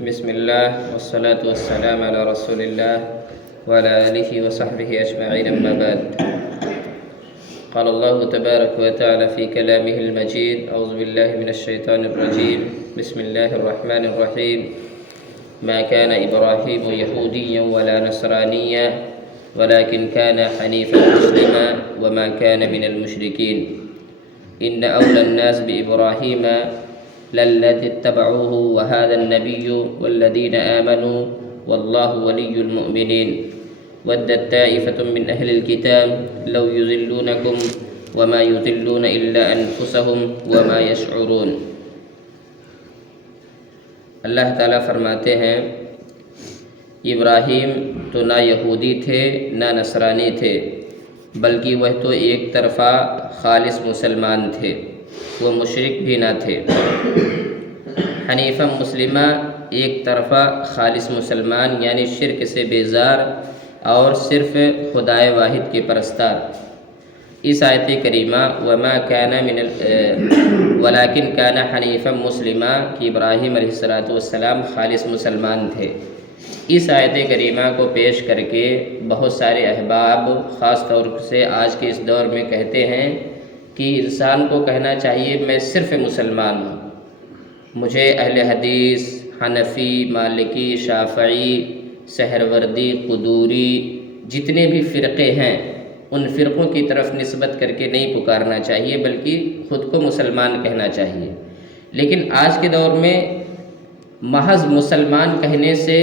بسم الله والصلاة والسلام على رسول الله وعلى آله وصحبه أجمعين، أما بعد. قال الله تبارك وتعالى في كلامه المجيد: أعوذ بالله من الشيطان الرجيم، بسم الله الرحمن الرحيم. ما كان إبراهيم يهوديا ولا نصرانيا ولكن كان حنيفا مسلما وما كان من المشركين. إن أولى الناس بإبراهيم للذي اتبعوه وهذا النبي والذين آمنوا والله ولي المؤمنين. ودت طائفة من أهل الكتاب لو يضلونكم وما يضلون إلا أنفسهم وما يشعرون. اللہ تعالیٰ فرماتے ہیں ابراہیم تو نہ یہودی تھے نہ نصرانی تھے، بلکہ وہ تو ایک طرفہ خالص مسلمان تھے، وہ مشرک بھی نہ تھے. حنیفہ مسلمہ، ایک طرفہ خالص مسلمان یعنی شرک سے بیزار اور صرف خدائے واحد کے پرستار. اس آیت کریمہ وما کان ولیکن کان حنیفا مسلمہ کہ ابراہیم علیہ السلام خالص مسلمان تھے، اس آیت کریمہ کو پیش کر کے بہت سارے احباب خاص طور سے آج کے اس دور میں کہتے ہیں کہ انسان کو کہنا چاہیے میں صرف مسلمان ہوں، مجھے اہل حدیث، حنفی، مالکی، شافعی، سہروردی، قدوری جتنے بھی فرقے ہیں ان فرقوں کی طرف نسبت کر کے نہیں پکارنا چاہیے، بلکہ خود کو مسلمان کہنا چاہیے. لیکن آج کے دور میں محض مسلمان کہنے سے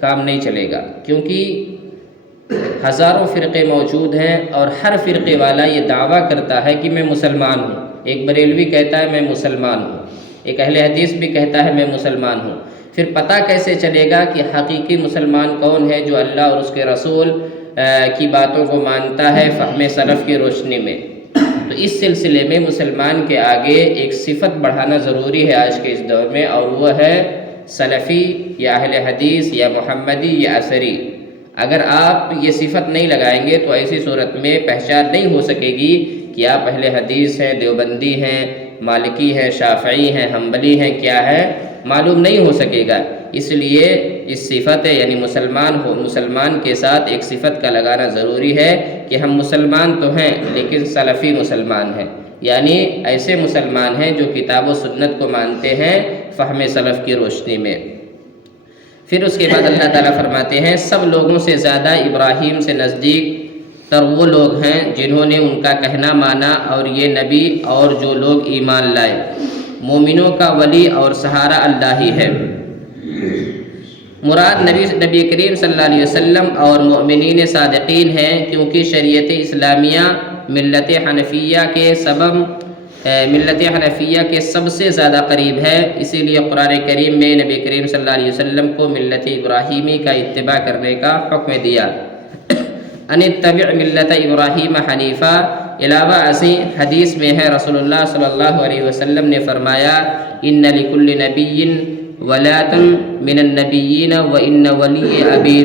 کام نہیں چلے گا، کیونکہ ہزاروں فرقے موجود ہیں اور ہر فرقے والا یہ دعویٰ کرتا ہے کہ میں مسلمان ہوں. ایک بریلوی کہتا ہے میں مسلمان ہوں، ایک اہل حدیث بھی کہتا ہے میں مسلمان ہوں. پھر پتہ کیسے چلے گا کہ حقیقی مسلمان کون ہے جو اللہ اور اس کے رسول کی باتوں کو مانتا ہے فہم سلف کی روشنی میں؟ تو اس سلسلے میں مسلمان کے آگے ایک صفت بڑھانا ضروری ہے آج کے اس دور میں، اور وہ ہے سلفی یا اہل حدیث یا محمدی یا اثری. اگر آپ یہ صفت نہیں لگائیں گے تو ایسی صورت میں پہچان نہیں ہو سکے گی کہ آپ اہل حدیث ہیں، دیوبندی ہیں، مالکی ہیں، شافعی ہیں، حنبلی ہیں، کیا ہے معلوم نہیں ہو سکے گا. اس لیے اس صفت یعنی مسلمان کے ساتھ ایک صفت کا لگانا ضروری ہے کہ ہم مسلمان تو ہیں لیکن سلفی مسلمان ہیں، یعنی ایسے مسلمان ہیں جو کتاب و سنت کو مانتے ہیں فہم سلف کی روشنی میں. پھر اس کے بعد اللہ تعالیٰ فرماتے ہیں سب لوگوں سے زیادہ ابراہیم سے نزدیک تر وہ لوگ ہیں جنہوں نے ان کا کہنا مانا اور یہ نبی اور جو لوگ ایمان لائے. مومنوں کا ولی اور سہارا اللہ ہی ہے. مراد نبی کریم صلی اللہ علیہ وسلم اور مؤمنین صادقین ہیں، کیونکہ شریعت اسلامیہ ملت حنفیہ کے سب سے زیادہ قریب ہے. اسی لیے قرآن کریم میں نبی کریم صلی اللہ علیہ وسلم کو ملت ابراہیمی کا اتباع کرنے کا حکم دیا. ان اتبع ملت ابراہیم حنیفہ. علاوہ ازیں حدیث میں ہے رسول اللہ صلی اللہ علیہ وسلم نے فرمایا ان لکل نبی ولاۃ من النبیین وان ولی ابی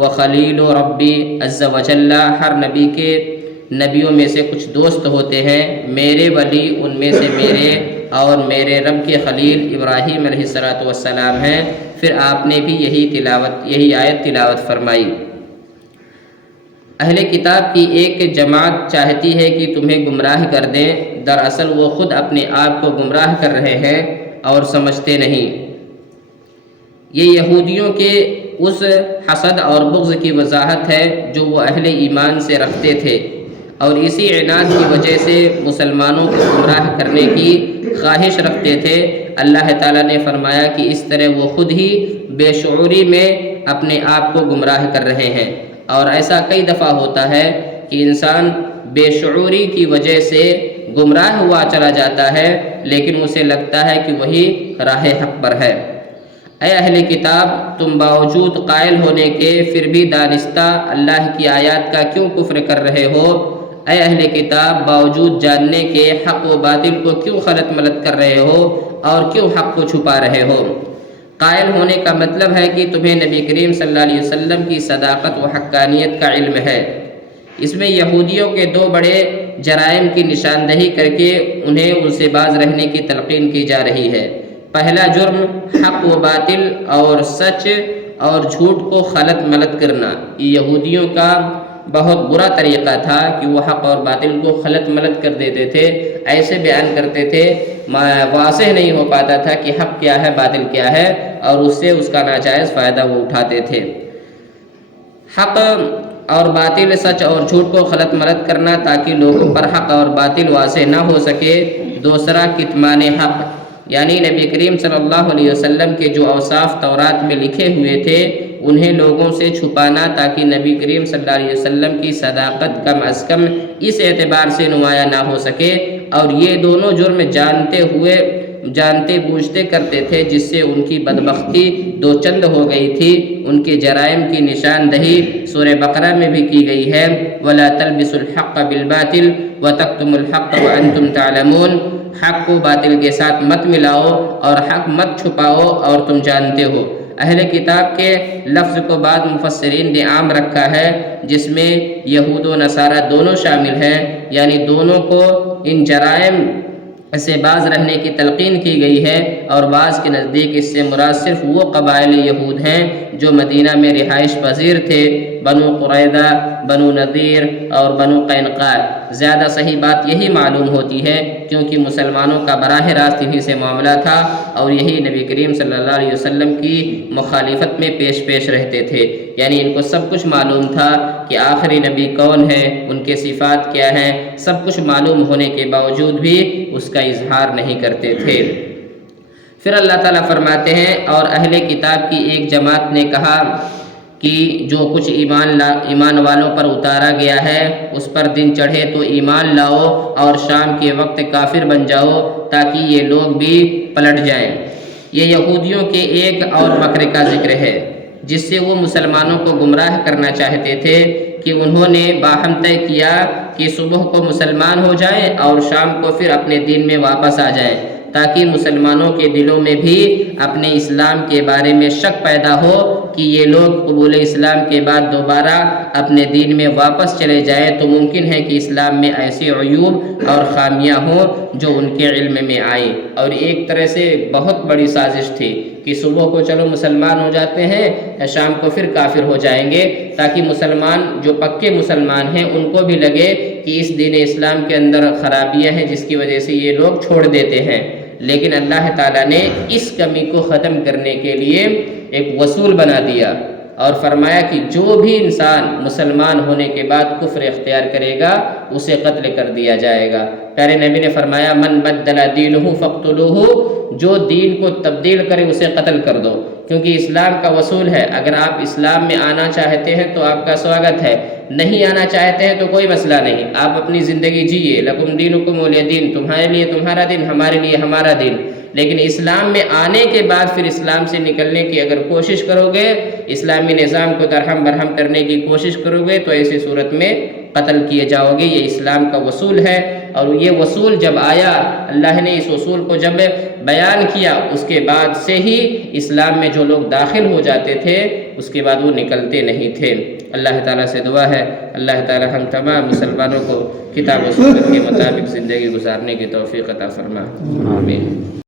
وخلیل ربی عز وجل. ہر نبی کے نبیوں میں سے کچھ دوست ہوتے ہیں، میرے ولی ان میں سے میرے اور میرے رب کے خلیل ابراہیم علیہ السلام ہیں. پھر آپ نے بھی یہی آیت تلاوت فرمائی. اہل کتاب کی ایک جماعت چاہتی ہے کہ تمہیں گمراہ کر دیں، دراصل وہ خود اپنے آپ کو گمراہ کر رہے ہیں اور سمجھتے نہیں. یہ یہودیوں کے اس حسد اور بغض کی وضاحت ہے جو وہ اہل ایمان سے رکھتے تھے، اور اسی عناد کی وجہ سے مسلمانوں کو گمراہ کرنے کی خواہش رکھتے تھے. اللہ تعالیٰ نے فرمایا کہ اس طرح وہ خود ہی بے شعوری میں اپنے آپ کو گمراہ کر رہے ہیں. اور ایسا کئی دفعہ ہوتا ہے کہ انسان بے شعوری کی وجہ سے گمراہ ہوا چلا جاتا ہے لیکن اسے لگتا ہے کہ وہی راہ حق پر ہے. اے اہل کتاب، تم باوجود قائل ہونے کے پھر بھی دانستہ اللہ کی آیات کا کیوں کفر کر رہے ہو؟ اے اہل کتاب، باوجود جاننے کے حق و باطل کو کیوں خلط ملط کر رہے ہو اور کیوں حق کو چھپا رہے ہو؟ قائل ہونے کا مطلب ہے کہ تمہیں نبی کریم صلی اللہ علیہ وسلم کی صداقت و حقانیت کا علم ہے. اس میں یہودیوں کے دو بڑے جرائم کی نشاندہی کر کے انہیں ان سے باز رہنے کی تلقین کی جا رہی ہے. پہلا جرم حق و باطل اور سچ اور جھوٹ کو خلط ملط کرنا. یہودیوں کا بہت برا طریقہ تھا کہ وہ حق اور باطل کو خلط ملط کر دیتے تھے، ایسے بیان کرتے تھے واضح نہیں ہو پاتا تھا کہ حق کیا ہے باطل کیا ہے، اور اس سے اس کا ناجائز فائدہ وہ اٹھاتے تھے. حق اور باطل، سچ اور جھوٹ کو خلط ملط کرنا تاکہ لوگوں پر حق اور باطل واضح نہ ہو سکے. دوسرا کتمان حق، یعنی نبی کریم صلی اللہ علیہ وسلم کے جو اوصاف تورات میں لکھے ہوئے تھے انہیں لوگوں سے چھپانا تاکہ نبی کریم صلی اللہ علیہ وسلم کی صداقت کم از کم اس اعتبار سے نمایاں نہ ہو سکے. اور یہ دونوں جرم جانتے بوجھتے کرتے تھے، جس سے ان کی بدبختی دو چند ہو گئی تھی. ان کے جرائم کی نشاندہی سورہ بقرہ میں بھی کی گئی ہے، وَلَا تَلْبِسُوا الْحَقَّ بِالْبَاطِلِ وَتَكْتُمُوا الْحَقَّ وَأَنْتُمْ تَعْلَمُونَ. حق کو باطل کے ساتھ مت ملاؤ اور حق مت چھپاؤ اور تم جانتے ہو. اہل کتاب کے لفظ کو بعض مفسرین نے عام رکھا ہے، جس میں یہود و نصارہ دونوں شامل ہیں، یعنی دونوں کو ان جرائم سے باز رہنے کی تلقین کی گئی ہے. اور بعض کے نزدیک اس سے مراد صرف وہ قبائل یہود ہیں جو مدینہ میں رہائش پذیر تھے، بنو قریظہ، بنو نذیر اور بنو قینقاع. زیادہ صحیح بات یہی معلوم ہوتی ہے کیونکہ مسلمانوں کا براہ راست یہی سے معاملہ تھا اور یہی نبی کریم صلی اللہ علیہ وسلم کی مخالفت میں پیش رہتے تھے. یعنی ان کو سب کچھ معلوم تھا کہ آخری نبی کون ہے، ان کے صفات کیا ہیں، سب کچھ معلوم ہونے کے باوجود بھی اس کا اظہار نہیں کرتے تھے. پھر اللہ تعالیٰ فرماتے ہیں اور اہل کتاب کی ایک جماعت نے کہا کہ جو کچھ ایمان والوں پر اتارا گیا ہے اس پر دن چڑھے تو ایمان لاؤ اور شام کے وقت کافر بن جاؤ تاکہ یہ لوگ بھی پلٹ جائیں. یہ یہودیوں کے ایک اور مکر کا ذکر ہے جس سے وہ مسلمانوں کو گمراہ کرنا چاہتے تھے کہ انہوں نے باہم طے کیا کہ صبح کو مسلمان ہو جائیں اور شام کو پھر اپنے دین میں واپس آ جائیں تاکہ مسلمانوں کے دلوں میں بھی اپنے اسلام کے بارے میں شک پیدا ہو کہ یہ لوگ قبول اسلام کے بعد دوبارہ اپنے دین میں واپس چلے جائیں تو ممکن ہے کہ اسلام میں ایسے عیوب اور خامیاں ہوں جو ان کے علم میں آئیں. اور ایک طرح سے بہت بڑی سازش تھی کہ صبح کو چلو مسلمان ہو جاتے ہیں، شام کو پھر کافر ہو جائیں گے تاکہ مسلمان جو پکے مسلمان ہیں ان کو بھی لگے کہ اس دین اسلام کے اندر خرابیاں ہیں جس کی وجہ سے یہ لوگ چھوڑ دیتے ہیں. لیکن اللہ تعالیٰ نے اس کمی کو ختم کرنے کے لیے ایک اصول بنا دیا اور فرمایا کہ جو بھی انسان مسلمان ہونے کے بعد کفر اختیار کرے گا اسے قتل کر دیا جائے گا. پیارے نبی نے فرمایا من بدل دینہ فاقتلوہ، جو دین کو تبدیل کرے اسے قتل کر دو. کیونکہ اسلام کا اصول ہے اگر آپ اسلام میں آنا چاہتے ہیں تو آپ کا سواگت ہے، نہیں آنا چاہتے ہیں تو کوئی مسئلہ نہیں، آپ اپنی زندگی جیے. لکم دینکم ولی دین، تمہارے لیے تمہارا دین، ہمارے لیے ہمارا دین. لیکن اسلام میں آنے کے بعد پھر اسلام سے نکلنے کی اگر کوشش کرو گے، اسلامی نظام کو درہم برہم کرنے کی کوشش کرو گے تو ایسی صورت میں قتل کیے جاؤ گے. یہ اسلام کا اصول ہے اور یہ اصول جب آیا، اللہ نے اس اصول کو جب بیان کیا اس کے بعد سے ہی اسلام میں جو لوگ داخل ہو جاتے تھے اس کے بعد وہ نکلتے نہیں تھے. اللہ تعالیٰ سے دعا ہے اللہ تعالیٰ ہم تمام مسلمانوں کو کتاب و سنت کے مطابق زندگی گزارنے کی توفیق عطا فرما. آمین.